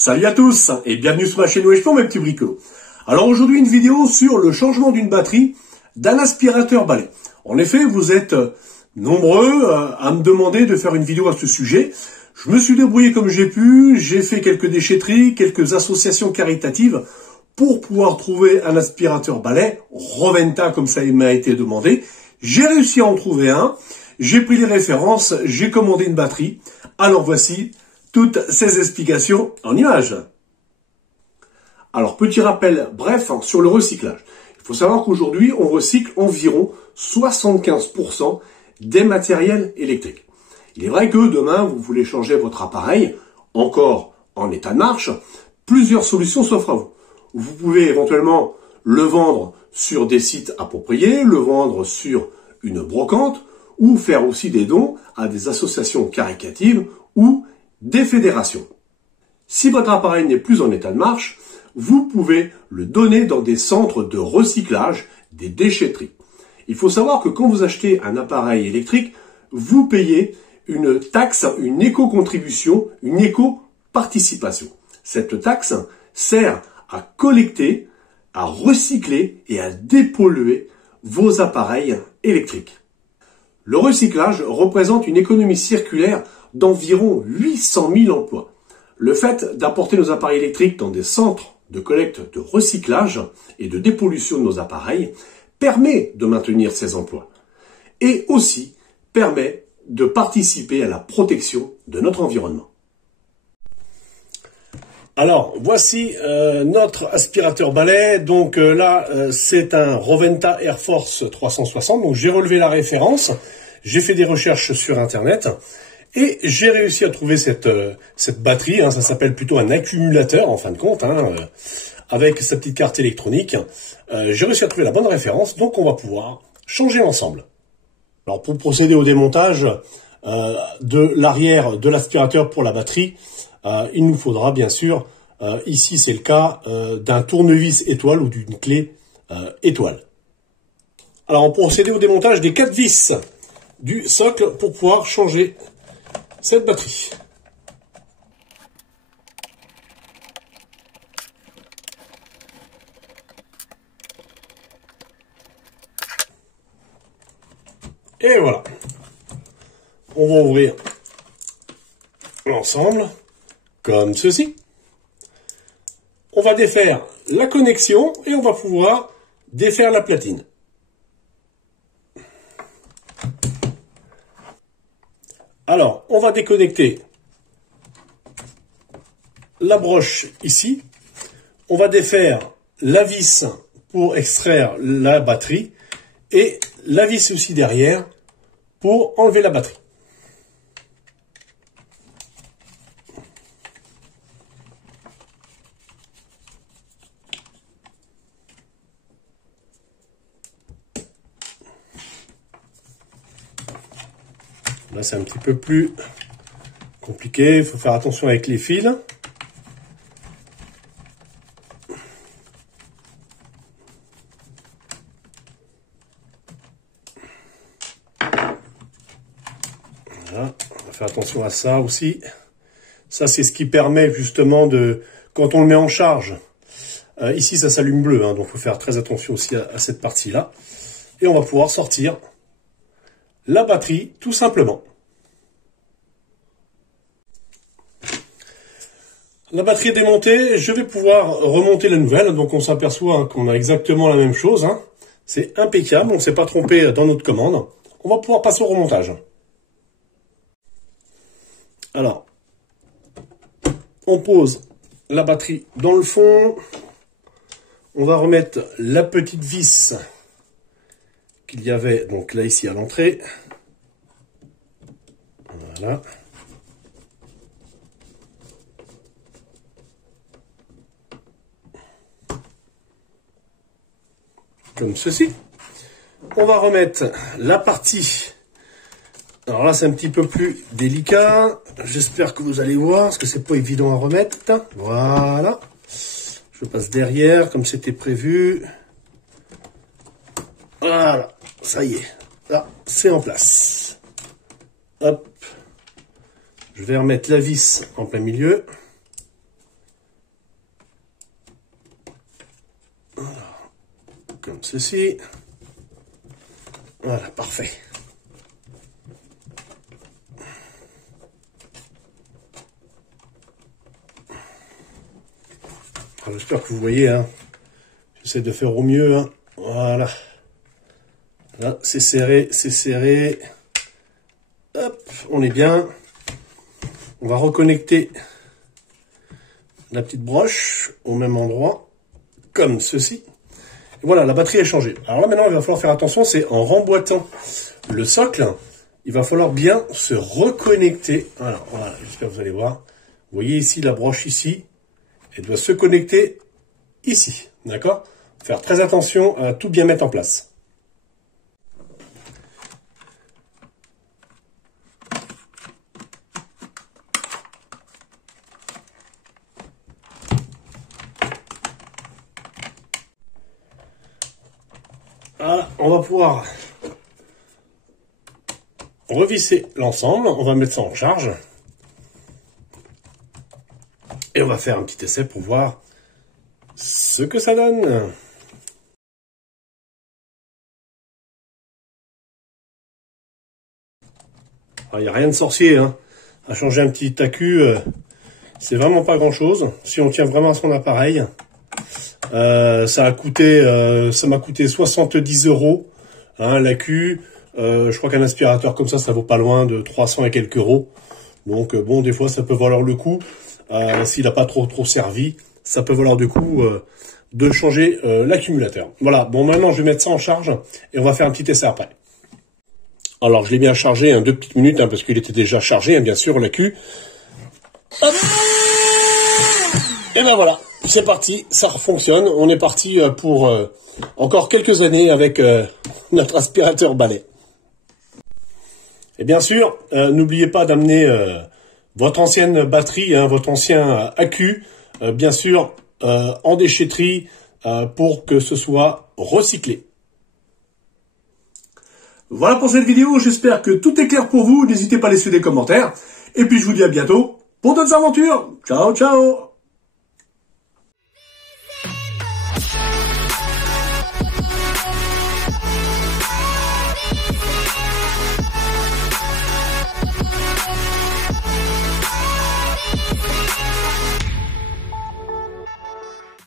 Salut à tous et bienvenue sur ma chaîne Wesh mes petits bricolos. Alors aujourd'hui une vidéo sur le changement d'une batterie d'un aspirateur balai. En effet, vous êtes nombreux à me demander de faire une vidéo à ce sujet. Je me suis débrouillé comme j'ai pu, j'ai fait quelques déchetteries, quelques associations caritatives pour pouvoir trouver un aspirateur balai, Roventa comme ça m'a été demandé. J'ai réussi à en trouver un, j'ai pris les références, j'ai commandé une batterie. Alors voici toutes ces explications en images. Alors, petit rappel bref sur le recyclage. Il faut savoir qu'aujourd'hui, on recycle environ 75% des matériels électriques. Il est vrai que demain, vous voulez changer votre appareil, encore en état de marche, plusieurs solutions s'offrent à vous. Vous pouvez éventuellement le vendre sur des sites appropriés, le vendre sur une brocante, ou faire aussi des dons à des associations caritatives ou des fédérations. Si votre appareil n'est plus en état de marche, vous pouvez le donner dans des centres de recyclage, des déchetteries. Il faut savoir que quand vous achetez un appareil électrique, vous payez une taxe, une éco-contribution, une éco-participation. Cette taxe sert à collecter, à recycler et à dépolluer vos appareils électriques. Le recyclage représente une économie circulaire d'environ 800 000 emplois. Le fait d'apporter nos appareils électriques dans des centres de collecte de recyclage et de dépollution de nos appareils permet de maintenir ces emplois et aussi permet de participer à la protection de notre environnement. Alors, voici notre aspirateur balai. Donc là, c'est un Roventa Air Force 360. Donc j'ai relevé la référence, j'ai fait des recherches sur Internet et j'ai réussi à trouver cette batterie. Ça s'appelle plutôt un accumulateur en fin de compte, avec sa petite carte électronique. J'ai réussi à trouver la bonne référence, donc on va pouvoir changer ensemble. Alors pour procéder au démontage de l'arrière de l'aspirateur pour la batterie, il nous faudra bien sûr, ici c'est le cas, d'un tournevis étoile ou d'une clé étoile. Alors on procéder au démontage des 4 vis du socle pour pouvoir changer cette batterie. Et voilà. On va ouvrir l'ensemble comme ceci. On va défaire la connexion et on va pouvoir défaire la platine. Alors, on va déconnecter la broche ici. On va défaire la vis pour extraire la batterie et la vis aussi derrière pour enlever la batterie. Là, c'est un petit peu plus compliqué. Il faut faire attention avec les fils. Voilà. On va faire attention à ça aussi. Ça, c'est ce qui permet justement de... Quand on le met en charge, ici, ça s'allume bleu. Donc, il faut faire très attention aussi à cette partie-là. Et on va pouvoir sortir la batterie, tout simplement. La batterie est démontée, je vais pouvoir remonter la nouvelle. Donc on s'aperçoit qu'on a exactement la même chose. C'est impeccable, on ne s'est pas trompé dans notre commande. On va pouvoir passer au remontage. Alors, on pose la batterie dans le fond. On va remettre la petite vis qu'il y avait donc là ici à l'entrée. Voilà. Comme ceci. On va remettre la partie. Alors là, c'est un petit peu plus délicat. J'espère que vous allez voir, parce que c'est pas évident à remettre. Voilà. Je passe derrière, comme c'était prévu. Voilà. Ça y est. Là, c'est en place. Hop. Je vais remettre la vis en plein milieu. comme ceci. Voilà, parfait. J'espère que vous voyez, hein. J'essaie de faire au mieux, hein. Voilà. Là, c'est serré, c'est serré. Hop, on est bien. On va reconnecter la petite broche au même endroit, comme ceci. Et voilà, la batterie est changée. Alors là, maintenant, il va falloir faire attention, c'est en remboîtant le socle, il va falloir bien se reconnecter. Voilà, voilà, j'espère que vous allez voir. Vous voyez ici, la broche ici, elle doit se connecter ici, d'accord? Faire très attention à tout bien mettre en place. Voilà, on va pouvoir revisser l'ensemble, on va mettre ça en charge. Et on va faire un petit essai pour voir ce que ça donne. Il n'y a rien de sorcier, hein. À changer un petit accu, c'est vraiment pas grand chose. Si on tient vraiment à son appareil, ça m'a coûté 70 €, hein, l'accu. Je crois qu'un aspirateur comme ça vaut pas loin de 300 et quelques euros. Donc bon, des fois ça peut valoir le coup. S'il n'a pas trop servi, ça peut valoir le coup de changer l'accumulateur. Voilà, bon, maintenant je vais mettre ça en charge et on va faire un petit essai après. Alors je l'ai bien chargé, hein, 2 petites minutes, hein, parce qu'il était déjà chargé, hein, bien sûr, l'accu. Hop. Et ben voilà, c'est parti, ça fonctionne. On est parti pour encore quelques années avec notre aspirateur balai. Et bien sûr, n'oubliez pas d'amener votre ancienne batterie, hein, votre ancien accu, bien sûr, en déchetterie pour que ce soit recyclé. Voilà pour cette vidéo, j'espère que tout est clair pour vous. N'hésitez pas à laisser des commentaires. Et puis je vous dis à bientôt pour d'autres aventures. Ciao, ciao!